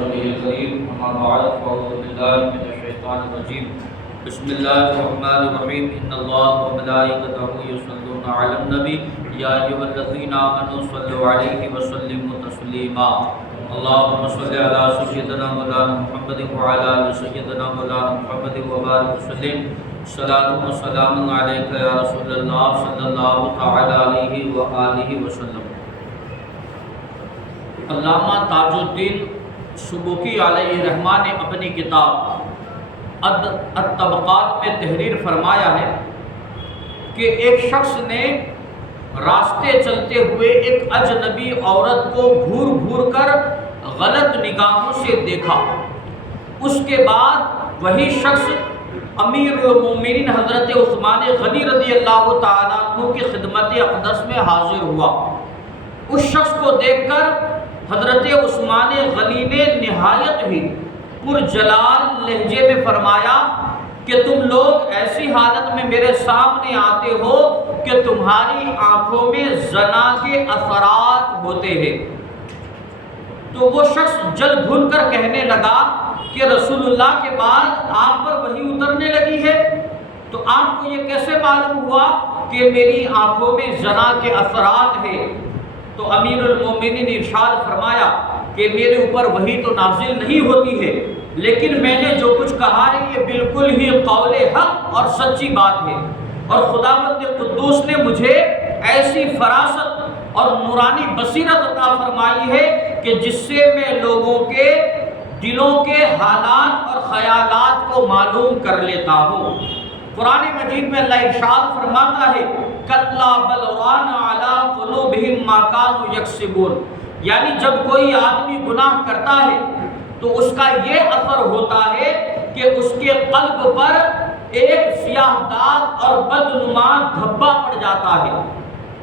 الكريم أما بعد فأعوذ بالله من الشيطان الرجيم بسم الله الرحمن الرحيم إن الله وملائكته يصلون على النبي يا أيها الذين آمنوا صلوا عليه وسلموا تسليما اللهم صل على سيدنا مولانا محمد وعلى آل سيدنا مولانا محمد وبارك وسلم صلاة وسلام عليك يا رسول الله صلى الله تعالى عليه وآله وسلم۔ علامہ تاج الدین سبکی علیہ الرحمٰن نے اپنی کتاب الطبقات میں تحریر فرمایا ہے کہ ایک شخص نے راستے چلتے ہوئے ایک اجنبی عورت کو گھور گھور کر غلط نگاہوں سے دیکھا۔ اس کے بعد وہی شخص امیر المومنین حضرت عثمان غنی رضی اللہ تعالیٰ عنہ کی خدمت اقدس میں حاضر ہوا۔ اس شخص کو دیکھ کر حضرت عثمان غنی نے نہایت ہی پرجلال لہجے میں فرمایا کہ تم لوگ ایسی حالت میں میرے سامنے آتے ہو کہ تمہاری آنکھوں میں زنا کے اثرات ہوتے ہیں۔ تو وہ شخص جل بھن کر کہنے لگا کہ رسول اللہ کے بعد آپ پر وحی اترنے لگی ہے، تو آپ کو یہ کیسے معلوم ہوا کہ میری آنکھوں میں زنا کے اثرات ہیں؟ تو امیر المومنین نے ارشاد فرمایا کہ میرے اوپر وحی تو نازل نہیں ہوتی ہے، لیکن میں نے جو کچھ کہا ہے یہ بالکل ہی قول حق اور سچی بات ہے، اور خداوند قدوس نے مجھے ایسی فراست اور نورانی بصیرت عطا فرمائی ہے کہ جس سے میں لوگوں کے دلوں کے حالات اور خیالات کو معلوم کر لیتا ہوں۔ قرآن مجید میں اللہ ارشاد فرماتا ہے کلا بل ران علی قلوبہم ما کانوا یکسبون، یعنی جب کوئی آدمی گناہ کرتا ہے تو اس کا یہ اثر ہوتا ہے کہ اس کے قلب پر ایک سیاہ داغ اور بدنما دھبا پڑ جاتا ہے،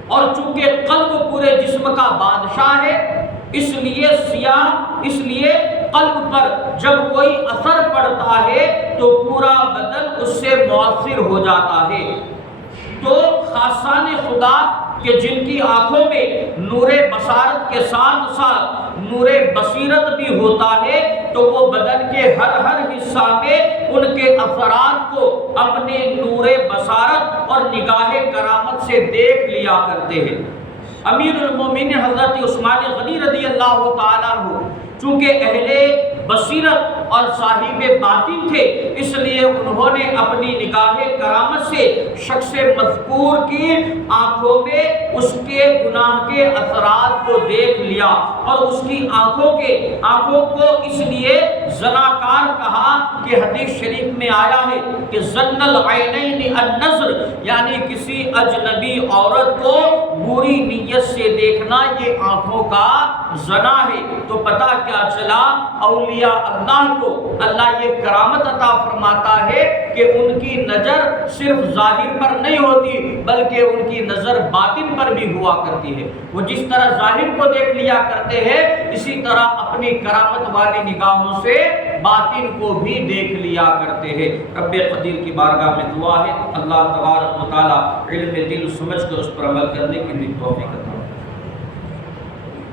اور چونکہ قلب پورے جسم کا بادشاہ ہے اس لیے قلب پر جب کوئی اثر پڑتا ہے تو پورا بدن اس سے مؤثر ہو جاتا ہے۔ تو خاصان خدا کہ جن کی آنکھوں میں نور بصارت کے ساتھ ساتھ نور بصیرت بھی ہوتا ہے تو وہ بدن کے ہر حصہ میں ان کے اثرات کو اپنے نور بصارت اور نگاہ کرامت سے دیکھ لیا کرتے ہیں۔ امیر المومنین حضرت عثمان غنی رضی اللہ تعالیٰ عنہ چونکہ اہل بصیرت اور صاحب باطن تھے، اس لیے انہوں نے اپنی نگاہ کرامت سے شخص مذکور کی آنکھوں میں اس کے گناہ کے اثرات کو دیکھ لیا، اور اس کی آنکھوں کو اس لیے زناکار کہا کہ حدیث شریف میں آیا ہے کہ زن العینین النظر، یعنی کسی اجنبی عورت کو بری نیت سے دیکھنا یہ آنکھوں کا زنا ہے۔ تو پتہ کیا چلا، اولیاء اللہ کو اللہ یہ کرامت عطا فرماتا ہے کہ ان کی نظر صرف ظاہر پر نہیں ہوتی بلکہ ان کی نظر باطن پر بھی ہوا کرتی ہے۔ وہ جس طرح ظاہر کو دیکھ لیا کرتے ہیں اسی طرح اپنی کرامت والی نگاہوں سے باطن کو بھی دیکھ لیا کرتے ہیں۔ رب قدیر کی بارگاہ میں دعا ہے اللہ تبارک و تعالی علم دل سمجھ کر اس پر عمل کرنے کی بھی توفیق